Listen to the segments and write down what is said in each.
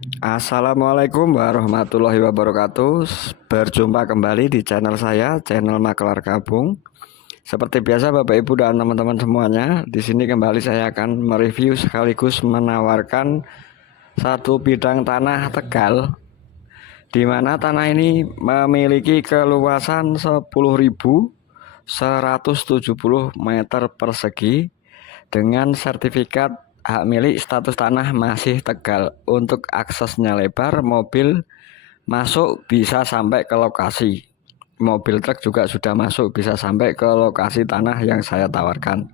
Assalamualaikum warahmatullahi wabarakatuh. Berjumpa kembali di channel saya, channel Makelar Kabung. Seperti biasa Bapak Ibu dan teman-teman semuanya, di sini kembali saya akan mereview sekaligus menawarkan satu bidang tanah Tegal, di mana tanah ini memiliki keluasan 10.170 meter persegi dengan sertifikat hak milik status tanah masih Tegal. Untuk aksesnya lebar, mobil masuk bisa sampai ke lokasi. Mobil truk juga sudah masuk bisa sampai ke lokasi tanah yang saya tawarkan.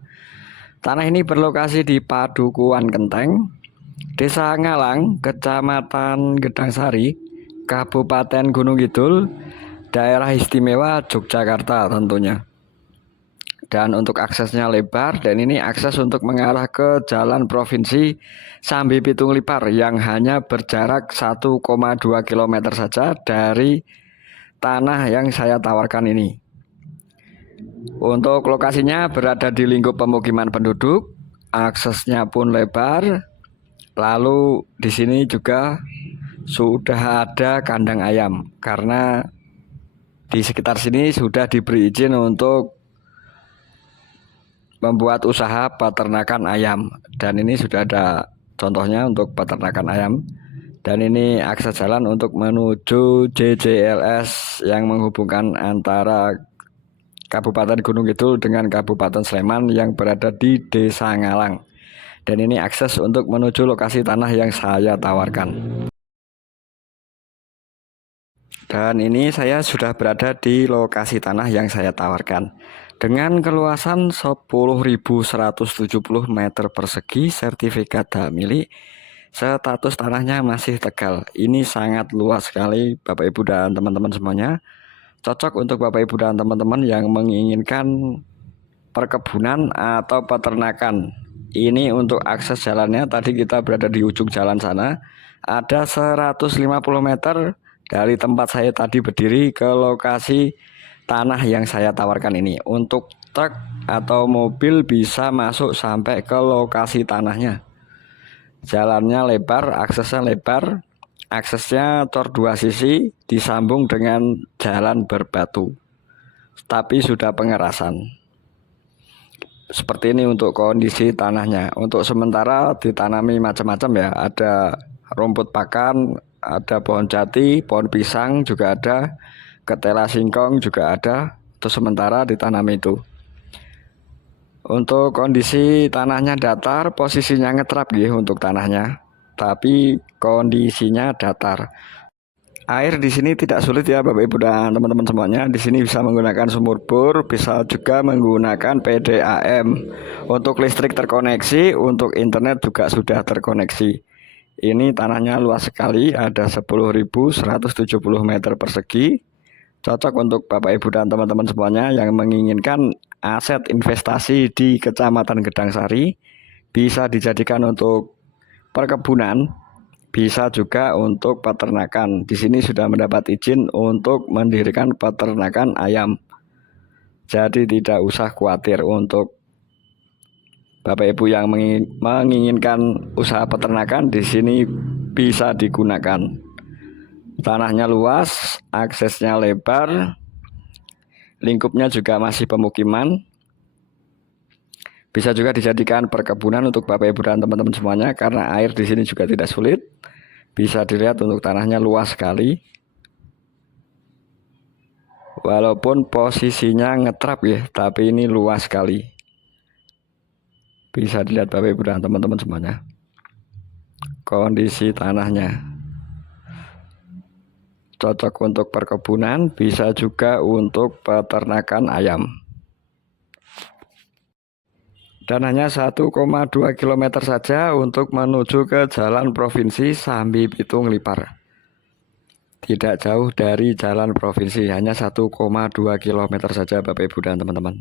Tanah ini berlokasi di Padukuhan Kenteng, Desa Ngalang, Kecamatan Gedangsari, Kabupaten Gunung Kidul, Daerah Istimewa Yogyakarta tentunya. Dan untuk aksesnya lebar, dan ini akses untuk mengarah ke jalan provinsi Sambi Pitung Lipar yang hanya berjarak 1,2 km saja dari tanah yang saya tawarkan ini. Untuk lokasinya berada di lingkup pemukiman penduduk, aksesnya pun lebar. Lalu di sini juga sudah ada kandang ayam karena di sekitar sini sudah diberi izin untuk membuat usaha peternakan ayam, dan ini sudah ada contohnya untuk peternakan ayam. Dan ini akses jalan untuk menuju JJLS yang menghubungkan antara Kabupaten Gunung Kidul dengan Kabupaten Sleman yang berada di Desa Ngalang. Dan ini akses untuk menuju lokasi tanah yang saya tawarkan. Dan ini saya sudah berada di lokasi tanah yang saya tawarkan dengan keluasan 10.170 meter persegi, sertifikat hak milik, status tanahnya masih Tegal. Ini sangat luas sekali Bapak Ibu dan teman-teman semuanya. Cocok untuk Bapak Ibu dan teman-teman yang menginginkan perkebunan atau peternakan. Ini untuk akses jalannya, tadi kita berada di ujung jalan sana. Ada 150 meter dari tempat saya tadi berdiri ke lokasi tanah yang saya tawarkan ini. Untuk truk atau mobil bisa masuk sampai ke lokasi tanahnya. Jalannya lebar, aksesnya lebar. Aksesnya tor 2 sisi disambung dengan jalan berbatu, tapi sudah pengerasan. Seperti ini untuk kondisi tanahnya. Untuk sementara ditanami macam-macam ya. Ada rumput pakan, ada pohon jati, pohon pisang juga ada, ketela singkong juga ada. Untuk sementara ditanami itu. Untuk kondisi tanahnya datar, posisinya ngetrap ya untuk tanahnya, tapi kondisinya datar. Air di sini tidak sulit ya Bapak Ibu dan teman-teman semuanya. Di sini bisa menggunakan sumur bor, bisa juga menggunakan PDAM. Untuk listrik terkoneksi, untuk internet juga sudah terkoneksi. Ini tanahnya luas sekali, ada 10.170 meter persegi. Cocok untuk Bapak Ibu dan teman-teman semuanya yang menginginkan aset investasi di Kecamatan Gedangsari. Bisa dijadikan untuk perkebunan, bisa juga untuk peternakan. Di sini sudah mendapat izin untuk mendirikan peternakan ayam. Jadi tidak usah khawatir untuk Bapak Ibu yang menginginkan usaha peternakan, di sini bisa digunakan. Tanahnya luas, aksesnya lebar, lingkupnya juga masih pemukiman. Bisa juga dijadikan perkebunan untuk Bapak Ibu dan teman-teman semuanya karena air di sini juga tidak sulit. Bisa dilihat untuk tanahnya luas sekali. Walaupun posisinya ngetrap ya, tapi ini luas sekali. Bisa dilihat Bapak Ibu dan teman-teman semuanya. Kondisi tanahnya cocok untuk perkebunan, bisa juga untuk peternakan ayam. Dan hanya 1,2 km saja untuk menuju ke jalan provinsi Sambi Pitung Lipar. Tidak jauh dari jalan provinsi, hanya 1,2 km saja Bapak Ibu dan teman-teman.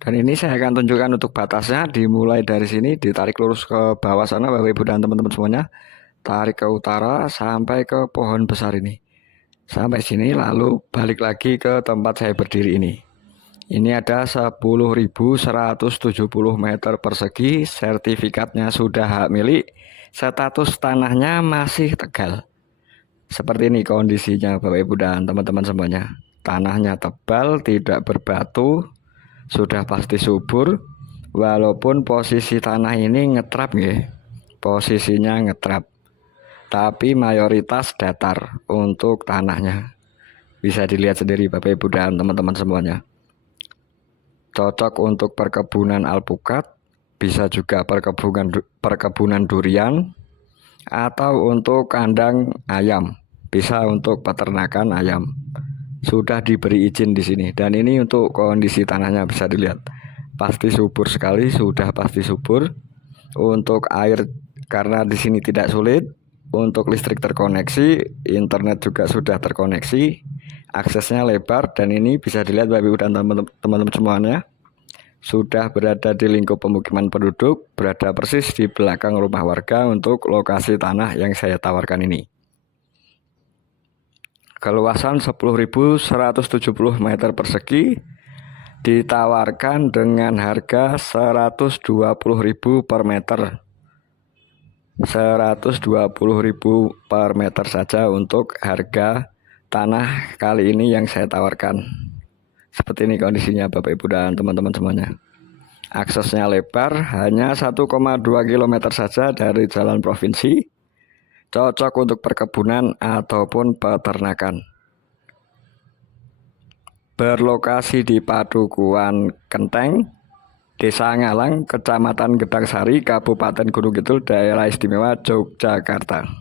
Dan ini saya akan tunjukkan untuk batasnya, dimulai dari sini, ditarik lurus ke bawah sana Bapak Ibu dan teman-teman semuanya. Tarik ke utara sampai ke pohon besar ini. Sampai sini lalu balik lagi ke tempat saya berdiri ini. Ini ada 10.170 meter persegi, sertifikatnya sudah hak milik, status tanahnya masih tegal. Seperti ini kondisinya Bapak Ibu dan teman-teman semuanya. Tanahnya tebal, tidak berbatu, sudah pasti subur. Walaupun posisi tanah ini ngetrap ya. Posisinya ngetrap. Tapi mayoritas datar untuk tanahnya. Bisa dilihat sendiri Bapak Ibu dan teman-teman semuanya. Cocok untuk perkebunan alpukat, bisa juga perkebunan durian, atau untuk kandang ayam, bisa untuk peternakan ayam. Sudah diberi izin di sini, dan ini untuk kondisi tanahnya bisa dilihat. Pasti subur sekali, sudah pasti subur. Untuk air karena di sini tidak sulit. Untuk listrik terkoneksi, internet juga sudah terkoneksi, aksesnya lebar, dan ini bisa dilihat Bapak Ibu dan teman-teman semuanya. Sudah berada di lingkup pemukiman penduduk, berada persis di belakang rumah warga untuk lokasi tanah yang saya tawarkan ini. Keluasan 10.170 meter persegi, ditawarkan dengan harga 120.000 per meter. 120.000 per meter saja untuk harga tanah kali ini yang saya tawarkan. Seperti ini kondisinya Bapak Ibu dan teman-teman semuanya. Aksesnya lebar, hanya 1,2 km saja dari jalan provinsi. Cocok untuk perkebunan ataupun peternakan. Berlokasi di Padukuhan Kenteng, Desa Ngalang, Kecamatan Gedang Sari, Kabupaten Gunung Kidul, Daerah Istimewa Yogyakarta.